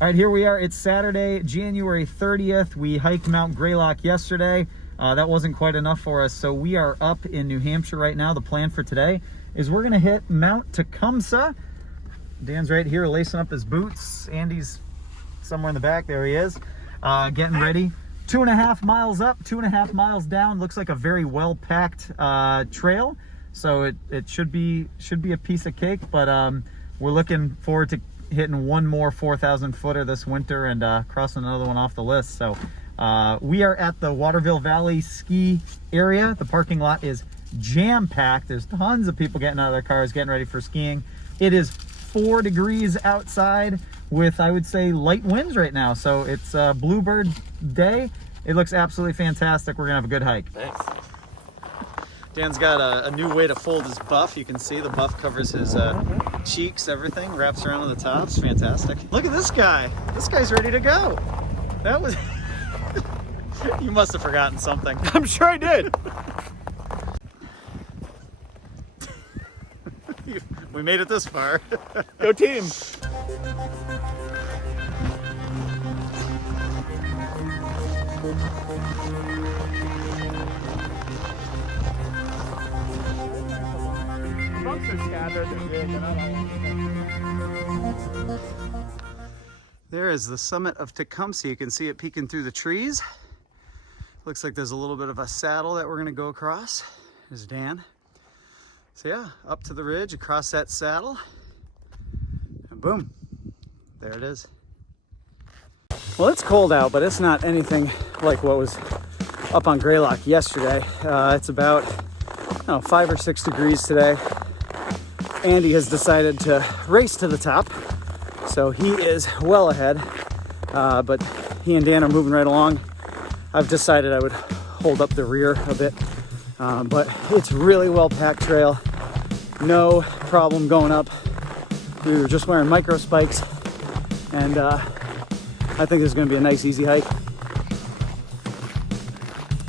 All right, here we are. It's Saturday, January 30th. We hiked Mount Greylock yesterday. That wasn't quite enough for us, so we are up in New Hampshire right now. The plan for today is we're gonna hit Mount Tecumseh. Dan's right here lacing up his boots. Andy's somewhere in the back. There he is, getting ready. 2.5 miles up, 2.5 miles down. Looks like a very well-packed trail, so it should be a piece of cake. But we're looking forward to hitting one more 4,000 footer this winter and crossing another one off the list. So we are at the Waterville Valley ski area. The parking lot is jam-packed. There's tons of people getting out of their cars, getting ready for skiing. It is 4 degrees outside with, I would say, light winds right now. So it's a bluebird day. It looks absolutely fantastic. We're gonna have a good hike. Thanks. Dan's got a new way to fold his buff. You can see the buff covers his cheeks, everything, wraps around on the top. It's fantastic. Look at this guy. This guy's ready to go. That was... You must have forgotten something. I'm sure I did. We made it this far. Go team. Bunks are scattered. They're good. They're not all. There is the summit of Tecumseh. You can see it peeking through the trees. Looks like there's a little bit of a saddle that we're gonna go across. There's Dan. So yeah, up to the ridge, across that saddle, and boom, there it is. Well, it's cold out, but it's not anything like what was up on Greylock yesterday. It's about 5 or 6 degrees today. Andy has decided to race to the top, so he is well ahead, but he and Dan are moving right along. I've decided I would hold up the rear a bit, but it's really well-packed trail. No problem going up. We were just wearing micro spikes, and I think this is gonna be a nice, easy hike.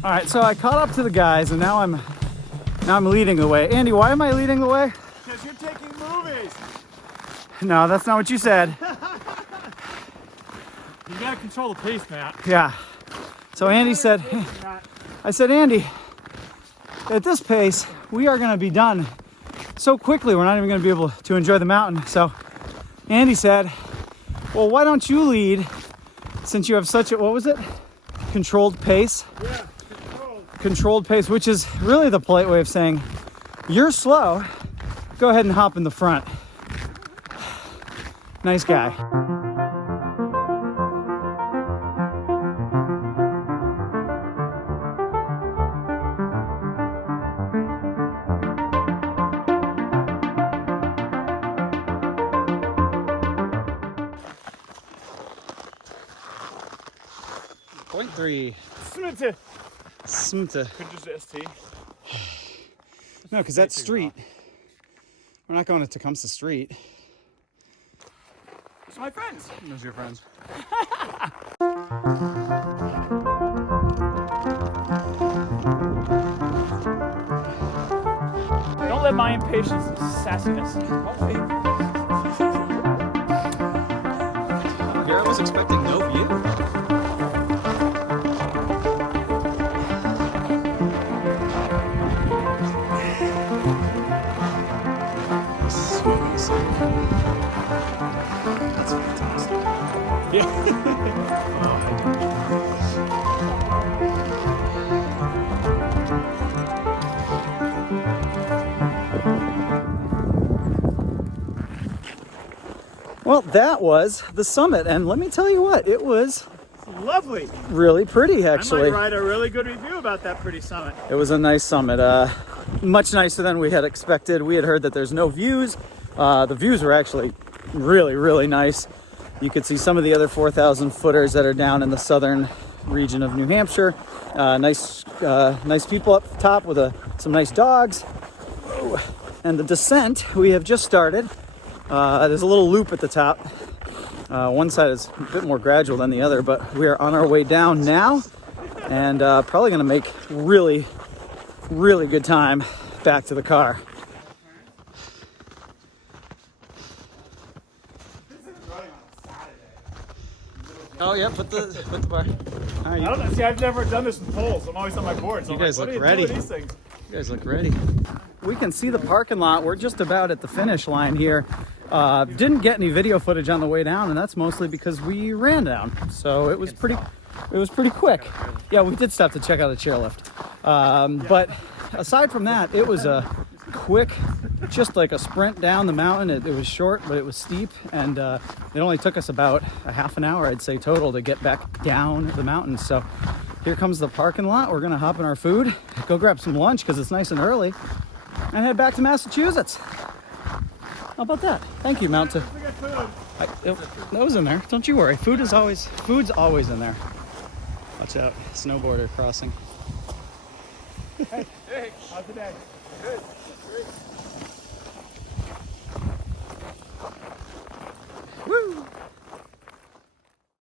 All right, so I caught up to the guys, and now I'm leading the way. Andy, why am I leading the way? Because you're taking movies. No, that's not what you said. You gotta control the pace, Matt. Yeah. So Andy said, I said, Andy, at this pace, we are gonna be done so quickly, we're not even gonna be able to enjoy the mountain. So Andy said, well, why don't you lead, since you have such a, what was it? Controlled pace? Yeah, Controlled pace, which is really the polite way of saying, you're slow, go ahead and hop in the front. Nice guy. Point 3. Smta. Could just ST. No, because that's street. We're not going to Tecumseh Street. Those are my friends. Those are your friends. Don't let my impatience and sassiness. Here I was expecting no view. That's fantastic. Yeah. Well, that was the summit, and let me tell you what, it was Lovely. really pretty, actually. I might write a really good review about that pretty summit. It was a nice summit, much nicer than we had expected. We had heard that there's no views. The views were actually really, really nice. You could see some of the other 4,000 footers that are down in the southern region of New Hampshire. Nice people up top with some nice dogs. And the descent, we have just started. There's a little loop at the top. One side is a bit more gradual than the other, but we are on our way down now, and probably gonna make really, really good time back to the car. Oh yeah, put the bar. I don't know. See, I've never done this with poles. I'm always on my board. So You I'm guys like, look what do ready. you do with these things? You guys look ready. We can see the parking lot. We're just about at the finish line here. Didn't get any video footage on the way down, and that's mostly because we ran down. So it was pretty quick. Yeah, we did stop to check out the chairlift. But aside from that, it was a quick, just like a sprint down the mountain. It was short, but it was steep, and it only took us about a half an hour, I'd say, total to get back down the mountain. So here comes the parking lot. We're gonna hop in our food, go grab some lunch because it's nice and early, and head back to Massachusetts. How about that? Thank you, Mount That was in there. Don't you worry. Food's always in there. Watch out, snowboarder crossing. Hey, how's the day? Good.